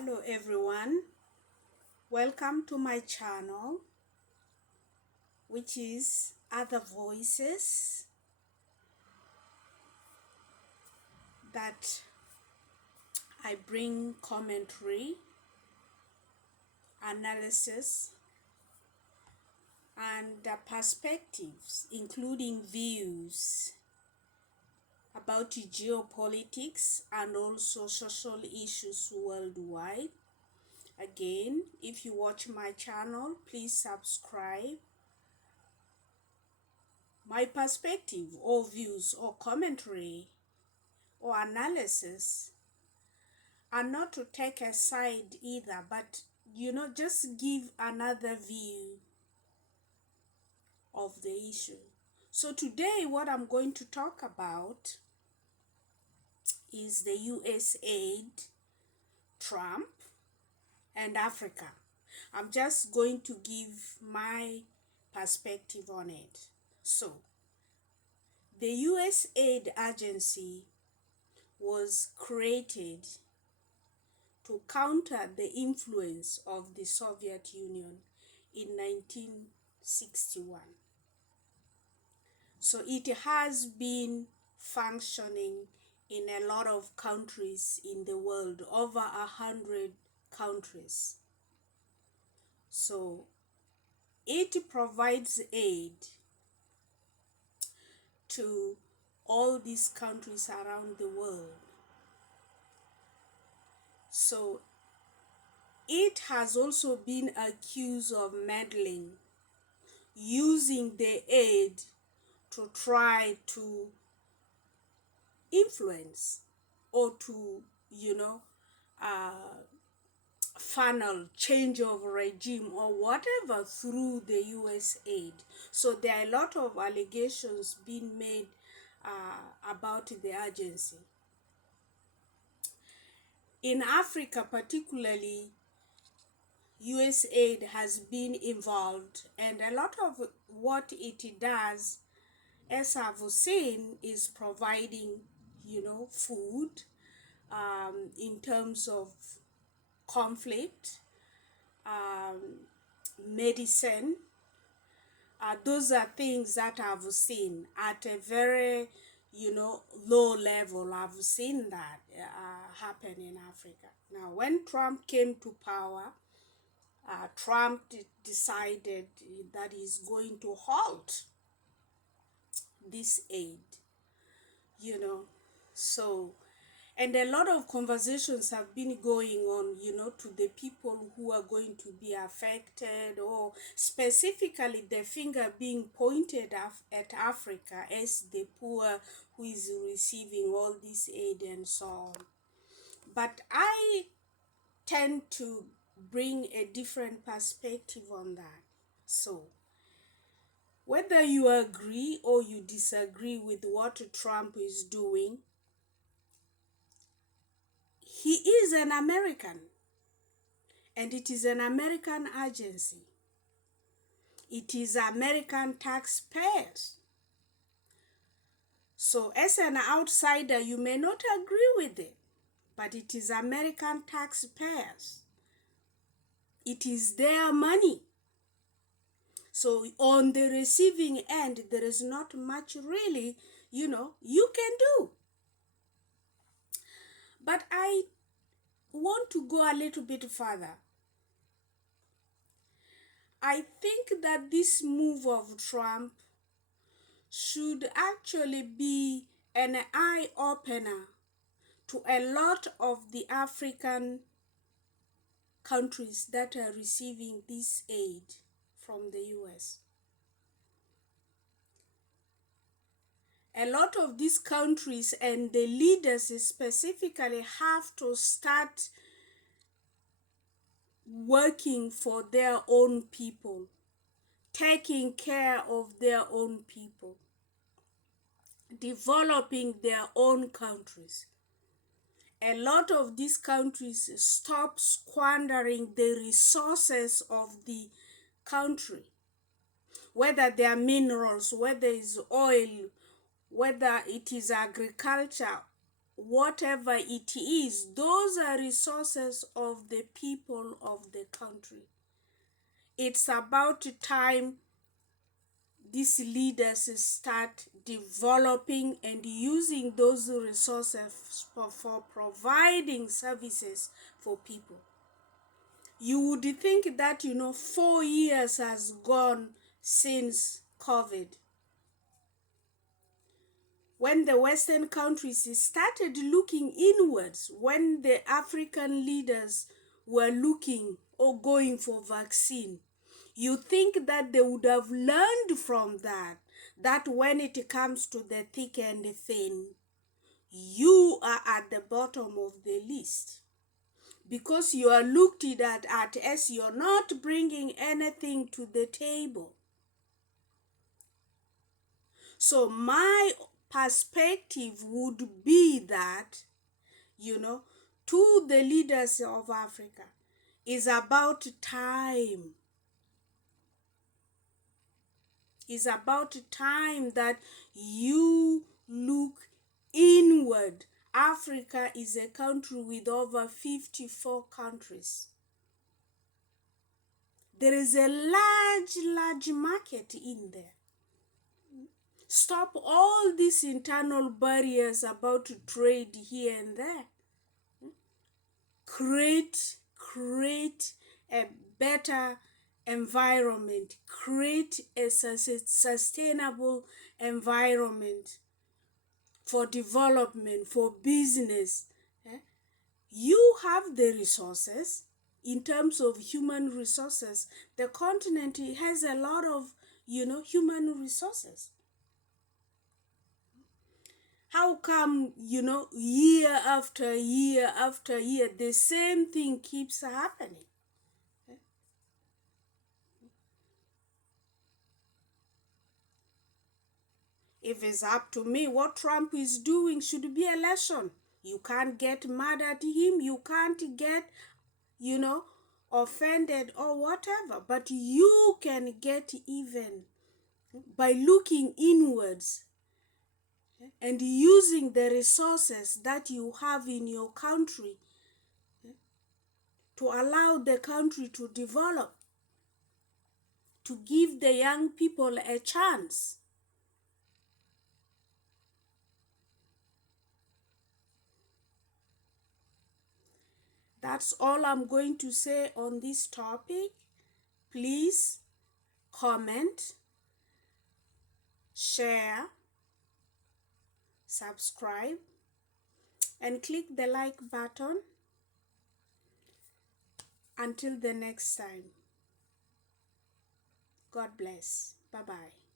Hello everyone, welcome to my channel, which is Other Voices, that I bring commentary, analysis, and perspectives, including views about geopolitics and also social issues worldwide. Again, if you watch my channel, please subscribe. My perspective or views or commentary or analysis are not to take a side either, but just give another view of the issue. So today what I'm going to talk about is the USAID, Trump, and Africa. I'm just going to give my perspective on it. So the USAID agency was created to counter the influence of the Soviet Union in 1961. So it has been functioning in a lot of countries in the world, over 100 countries. So it provides aid to all these countries around the world. So it has also been accused of meddling, using the aid to try to influence or to, funnel change of regime or whatever through the USAID. So there are a lot of allegations being made about the agency. In Africa particularly, USAID has been involved, and a lot of what it does, as I've seen, is providing, food in terms of conflict, medicine. Those are things that I've seen at a very, low level. I've seen that happen in Africa. Now, when Trump came to power, Trump decided that he's going to halt this aid, so, and a lot of conversations have been going on, to the people who are going to be affected, or specifically the finger being pointed at Africa as the poor who is receiving all this aid and so on. But I tend to bring a different perspective on that. So, whether you agree or you disagree with what Trump is doing, he is an American, and it is an American agency. It is American taxpayers. So as an outsider, you may not agree with it, but it is American taxpayers. It is their money. So on the receiving end, there is not much really, you can do. But I want to go a little bit further. I think that this move of Trump should actually be an eye-opener to a lot of the African countries that are receiving this aid from the US. A lot of these countries and the leaders specifically have to start working for their own people, taking care of their own people, developing their own countries. A lot of these countries stop squandering the resources of the country, whether they are minerals, whether it's oil, whether it is agriculture, whatever it is, those are resources of the people of the country. It's about time these leaders start developing and using those resources for providing services for people. You would think that, 4 years has gone since COVID, when the Western countries started looking inwards, when the African leaders were looking or going for vaccine. You think that they would have learned from that when it comes to the thick and the thin, you are at the bottom of the list, because you are looked at as you're not bringing anything to the table. So my perspective would be that, to the leaders of Africa, is about time. It's about time that you look inward. Africa is a country with over 54 countries. There is a large market in there. Stop all these internal barriers about trade here and there. Create a better environment. Create a sustainable environment for development, for business. You have the resources. In terms of human resources, the continent has a lot of, human resources. How come, year after year after year, the same thing keeps happening? If it's up to me, what Trump is doing should be a lesson. You can't get mad at him. You can't get, offended or whatever. But you can get even by looking inwards and using the resources that you have in your country to allow the country to develop, to give the young people a chance. That's all I'm going to say on this topic. Please comment, share, subscribe, and click the like button. Until the next time, God bless. Bye-bye.